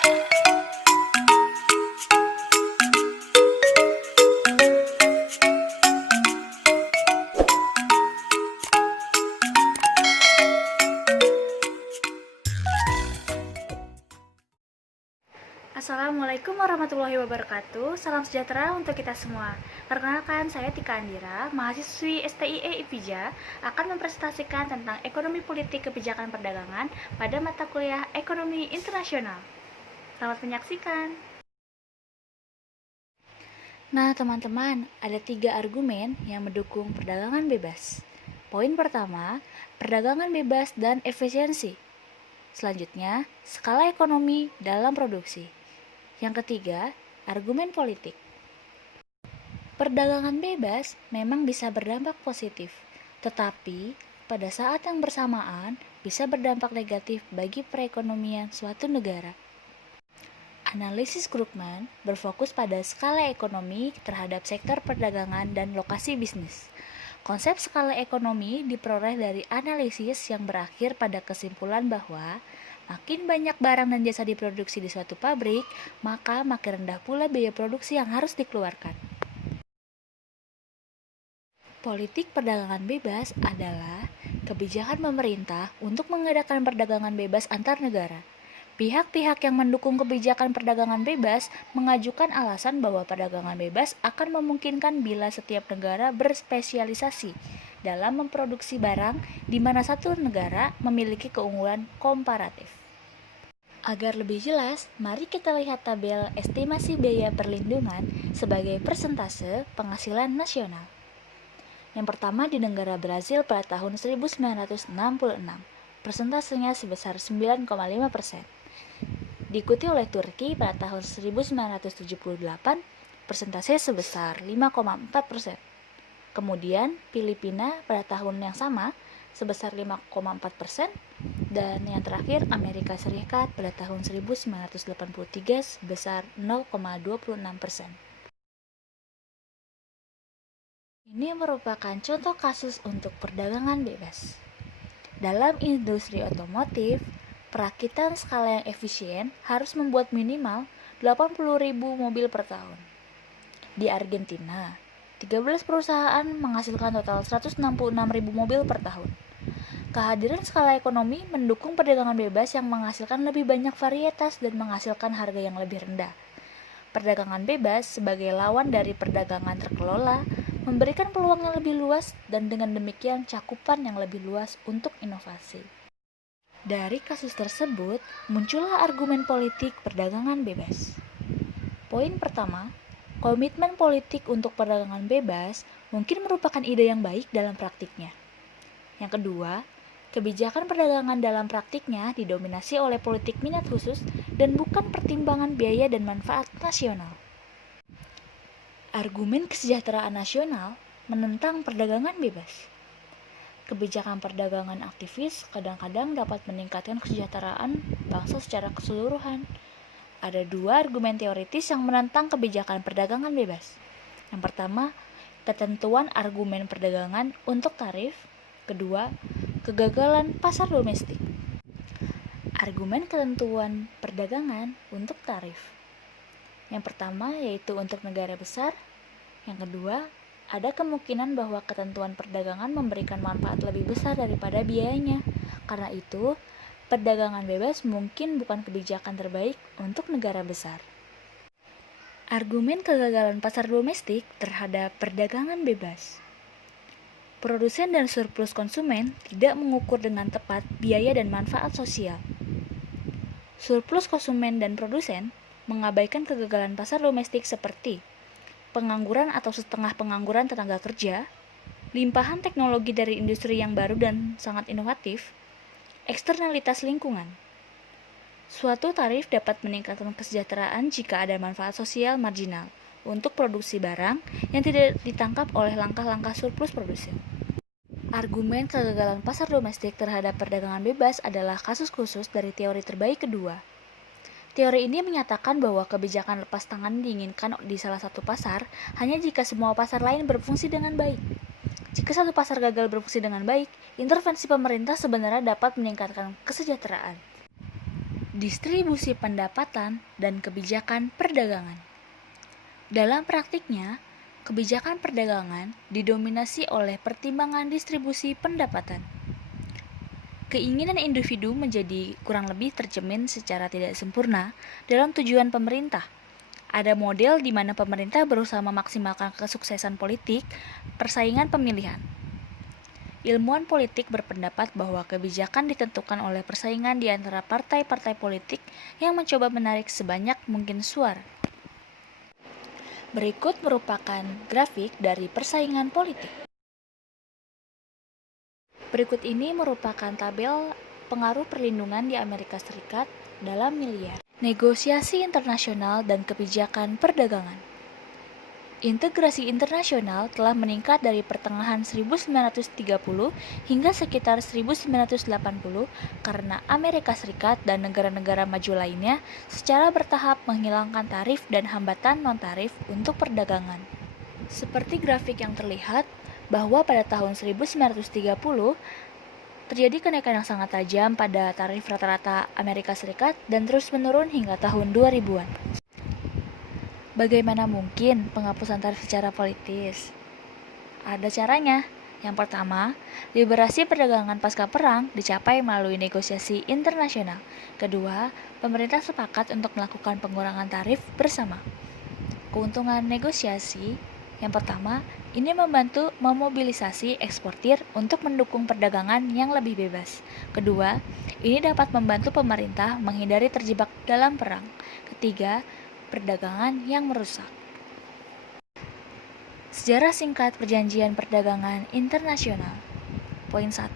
Assalamualaikum warahmatullahi wabarakatuh. Salam sejahtera untuk kita semua. Perkenalkan, saya Tika Andira, mahasiswi STIE IPIJA, akan mempresentasikan tentang ekonomi politik kebijakan perdagangan pada mata kuliah Ekonomi Internasional. Selamat menyaksikan. Nah, teman-teman, ada 3 argumen yang mendukung perdagangan bebas. Poin pertama, perdagangan bebas dan efisiensi. Selanjutnya, skala ekonomi dalam produksi. Yang ketiga, argumen politik. Perdagangan bebas memang bisa berdampak positif, tetapi pada saat yang bersamaan bisa berdampak negatif bagi perekonomian suatu negara. Analisis Krugman berfokus pada skala ekonomi terhadap sektor perdagangan dan lokasi bisnis. Konsep skala ekonomi diperoleh dari analisis yang berakhir pada kesimpulan bahwa makin banyak barang dan jasa diproduksi di suatu pabrik, maka makin rendah pula biaya produksi yang harus dikeluarkan. Politik perdagangan bebas adalah kebijakan pemerintah untuk mengadakan perdagangan bebas antar negara. Pihak-pihak yang mendukung kebijakan perdagangan bebas mengajukan alasan bahwa perdagangan bebas akan memungkinkan bila setiap negara berspesialisasi dalam memproduksi barang di mana satu negara memiliki keunggulan komparatif. Agar lebih jelas, mari kita lihat tabel estimasi biaya perlindungan sebagai persentase penghasilan nasional. Yang pertama di negara Brazil pada tahun 1966, persentasenya sebesar 9,5%. Diikuti oleh Turki pada tahun 1978, persentase sebesar 5,4%. Kemudian Filipina pada tahun yang sama sebesar 5,4%, dan yang terakhir Amerika Serikat pada tahun 1983 sebesar 0,26%. Ini merupakan contoh kasus untuk perdagangan bebas. Dalam industri otomotif, perakitan skala yang efisien harus membuat minimal 80.000 mobil per tahun. Di Argentina, 13 perusahaan menghasilkan total 166.000 mobil per tahun. Kehadiran skala ekonomi mendukung perdagangan bebas yang menghasilkan lebih banyak varietas dan menghasilkan harga yang lebih rendah. Perdagangan bebas sebagai lawan dari perdagangan terkelola memberikan peluang yang lebih luas dan dengan demikian cakupan yang lebih luas untuk inovasi. Dari kasus tersebut, muncullah argumen politik perdagangan bebas. Poin pertama, komitmen politik untuk perdagangan bebas mungkin merupakan ide yang baik dalam praktiknya. Yang kedua, kebijakan perdagangan dalam praktiknya didominasi oleh politik minat khusus dan bukan pertimbangan biaya dan manfaat nasional. Argumen kesejahteraan nasional menentang perdagangan bebas. Kebijakan perdagangan aktivis kadang-kadang dapat meningkatkan kesejahteraan bangsa secara keseluruhan. Ada 2 argumen teoritis yang menentang kebijakan perdagangan bebas. Yang pertama, ketentuan argumen perdagangan untuk tarif. Kedua, kegagalan pasar domestik. Argumen ketentuan perdagangan untuk tarif. Yang pertama yaitu untuk negara besar. Yang kedua, ada kemungkinan bahwa ketentuan perdagangan memberikan manfaat lebih besar daripada biayanya. Karena itu, perdagangan bebas mungkin bukan kebijakan terbaik untuk negara besar. Argumen kegagalan pasar domestik terhadap perdagangan bebas. Produsen dan surplus konsumen tidak mengukur dengan tepat biaya dan manfaat sosial. Surplus konsumen dan produsen mengabaikan kegagalan pasar domestik seperti pengangguran atau setengah pengangguran tenaga kerja, limpahan teknologi dari industri yang baru dan sangat inovatif, eksternalitas lingkungan. Suatu tarif dapat meningkatkan kesejahteraan jika ada manfaat sosial marginal untuk produksi barang yang tidak ditangkap oleh langkah-langkah surplus produsen. Argumen kegagalan pasar domestik terhadap perdagangan bebas adalah kasus khusus dari teori terbaik kedua. Teori ini menyatakan bahwa kebijakan lepas tangan diinginkan di salah satu pasar hanya jika semua pasar lain berfungsi dengan baik. Jika satu pasar gagal berfungsi dengan baik, intervensi pemerintah sebenarnya dapat meningkatkan kesejahteraan. Distribusi pendapatan dan kebijakan perdagangan. Dalam praktiknya, kebijakan perdagangan didominasi oleh pertimbangan distribusi pendapatan. Keinginan individu menjadi kurang lebih tercermin secara tidak sempurna dalam tujuan pemerintah. Ada model di mana pemerintah berusaha memaksimalkan kesuksesan politik, persaingan pemilihan. Ilmuwan politik berpendapat bahwa kebijakan ditentukan oleh persaingan di antara partai-partai politik yang mencoba menarik sebanyak mungkin suara. Berikut merupakan grafik dari persaingan politik. Berikut ini merupakan tabel pengaruh perlindungan di Amerika Serikat dalam miliar. Negosiasi internasional dan kebijakan perdagangan. Integrasi internasional telah meningkat dari pertengahan 1930 hingga sekitar 1980 karena Amerika Serikat dan negara-negara maju lainnya secara bertahap menghilangkan tarif dan hambatan non-tarif untuk perdagangan. Seperti grafik yang terlihat, bahwa pada tahun 1930 terjadi kenaikan yang sangat tajam pada tarif rata-rata Amerika Serikat dan terus menurun hingga tahun 2000-an. Bagaimana mungkin penghapusan tarif secara politis? Ada caranya. Yang pertama, liberasi perdagangan pasca perang dicapai melalui negosiasi internasional. Kedua, pemerintah sepakat untuk melakukan pengurangan tarif bersama. Keuntungan negosiasi. Yang pertama, ini membantu memobilisasi eksportir untuk mendukung perdagangan yang lebih bebas. Kedua, ini dapat membantu pemerintah menghindari terjebak dalam perang. Ketiga, perdagangan yang merusak. Sejarah singkat perjanjian perdagangan internasional. Poin 1.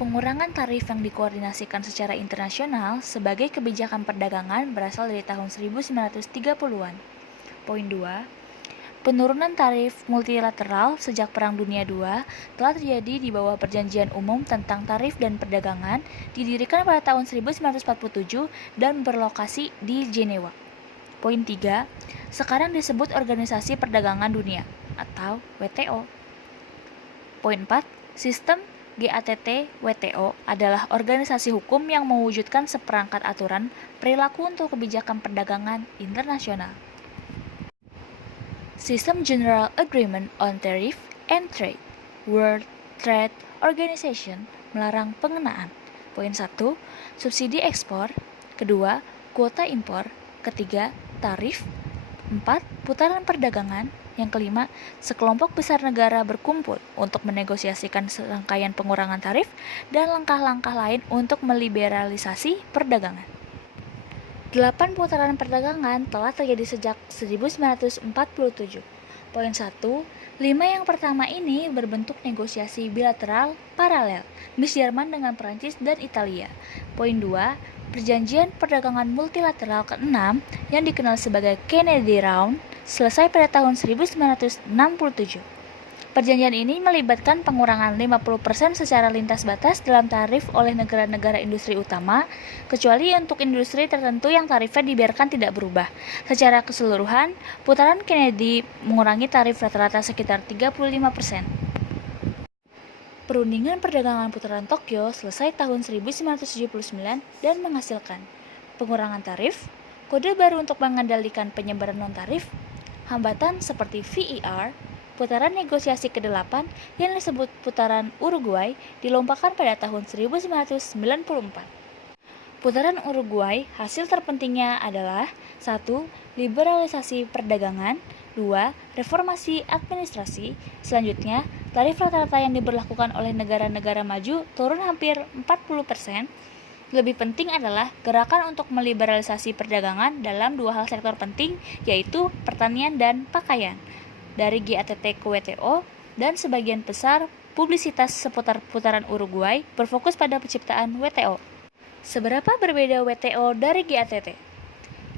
Pengurangan tarif yang dikoordinasikan secara internasional sebagai kebijakan perdagangan berasal dari tahun 1930-an. Poin 2. Penurunan tarif multilateral sejak Perang Dunia II telah terjadi di bawah Perjanjian Umum tentang Tarif dan Perdagangan didirikan pada tahun 1947 dan berlokasi di Jenewa. Poin 3. Sekarang disebut Organisasi Perdagangan Dunia atau WTO. Poin 4. Sistem GATT-WTO adalah organisasi hukum yang mewujudkan seperangkat aturan perilaku untuk kebijakan perdagangan internasional. Sistem General Agreement on Tariff and Trade, World Trade Organization melarang pengenaan. Poin 1. Subsidi ekspor. Kedua, kuota impor. Ketiga, tarif. 4. Putaran perdagangan. Yang kelima, sekelompok besar negara berkumpul untuk menegosiasikan serangkaian pengurangan tarif dan langkah-langkah lain untuk meliberalisasi perdagangan. 8 putaran perdagangan telah terjadi sejak 1947. Poin 1, 5 yang pertama ini berbentuk negosiasi bilateral paralel, Miss Jerman dengan Perancis dan Italia. Poin 2, perjanjian perdagangan multilateral ke-6 yang dikenal sebagai Kennedy Round selesai pada tahun 1967. Perjanjian ini melibatkan pengurangan 50% secara lintas batas dalam tarif oleh negara-negara industri utama, kecuali untuk industri tertentu yang tarifnya dibiarkan tidak berubah. Secara keseluruhan, putaran Kennedy mengurangi tarif rata-rata sekitar 35%. Perundingan perdagangan putaran Tokyo selesai tahun 1979 dan menghasilkan pengurangan tarif, kode baru untuk mengendalikan penyebaran non-tarif, hambatan seperti VER, putaran negosiasi ke-8 yang disebut putaran Uruguay dilombakan pada tahun 1994. Putaran Uruguay hasil terpentingnya adalah 1. Liberalisasi perdagangan, 2. Reformasi administrasi. Selanjutnya, tarif rata-rata yang diberlakukan oleh negara-negara maju turun hampir 40%. Lebih penting adalah gerakan untuk meliberalisasi perdagangan dalam dua hal sektor penting, yaitu pertanian dan pakaian. Dari GATT ke WTO, dan sebagian besar publisitas seputar putaran Uruguay berfokus pada penciptaan WTO. Seberapa berbeda WTO dari GATT?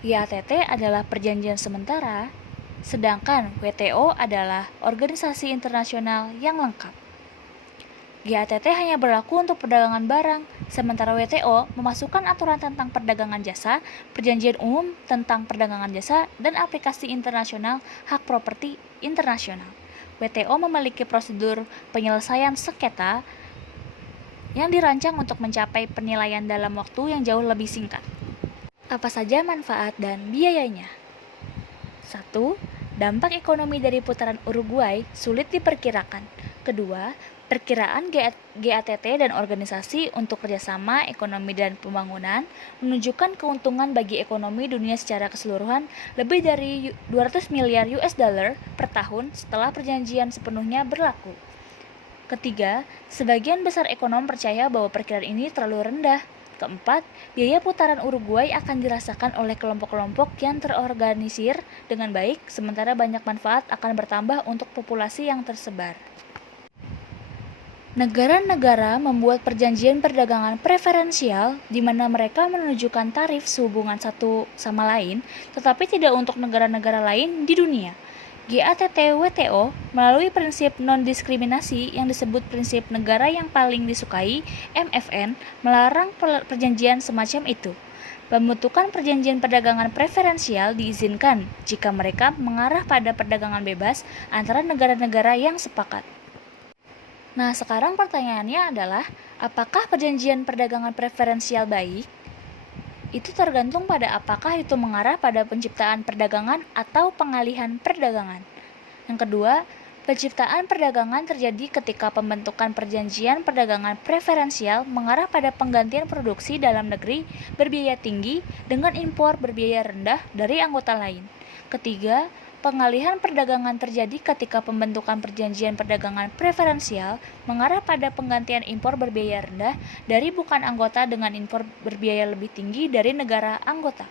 GATT adalah perjanjian sementara, sedangkan WTO adalah organisasi internasional yang lengkap. GATT hanya berlaku untuk perdagangan barang, sementara WTO memasukkan aturan tentang perdagangan jasa, perjanjian umum tentang perdagangan jasa, dan aplikasi internasional hak properti internasional. WTO memiliki prosedur penyelesaian sengketa yang dirancang untuk mencapai penilaian dalam waktu yang jauh lebih singkat. Apa saja manfaat dan biayanya? 1. Dampak ekonomi dari putaran Uruguay sulit diperkirakan. Kedua, perkiraan GATT dan organisasi untuk kerjasama ekonomi dan pembangunan menunjukkan keuntungan bagi ekonomi dunia secara keseluruhan lebih dari 200 miliar US dollar per tahun setelah perjanjian sepenuhnya berlaku. Ketiga, sebagian besar ekonom percaya bahwa perkiraan ini terlalu rendah. Keempat, biaya putaran Uruguay akan dirasakan oleh kelompok-kelompok yang terorganisir dengan baik, sementara banyak manfaat akan bertambah untuk populasi yang tersebar. Negara-negara membuat perjanjian perdagangan preferensial di mana mereka menunjukkan tarif sehubungan satu sama lain, tetapi tidak untuk negara-negara lain di dunia. GATT-WTO melalui prinsip non-diskriminasi yang disebut prinsip negara yang paling disukai (MFN) melarang perjanjian semacam itu. Pembentukan perjanjian perdagangan preferensial diizinkan jika mereka mengarah pada perdagangan bebas antara negara-negara yang sepakat. Nah, sekarang pertanyaannya adalah, apakah perjanjian perdagangan preferensial baik? Itu tergantung pada apakah itu mengarah pada penciptaan perdagangan atau pengalihan perdagangan. Yang kedua, penciptaan perdagangan terjadi ketika pembentukan perjanjian perdagangan preferensial mengarah pada penggantian produksi dalam negeri berbiaya tinggi dengan impor berbiaya rendah dari anggota lain. Ketiga, pengalihan perdagangan terjadi ketika pembentukan perjanjian perdagangan preferensial mengarah pada penggantian impor berbiaya rendah dari bukan anggota dengan impor berbiaya lebih tinggi dari negara anggota.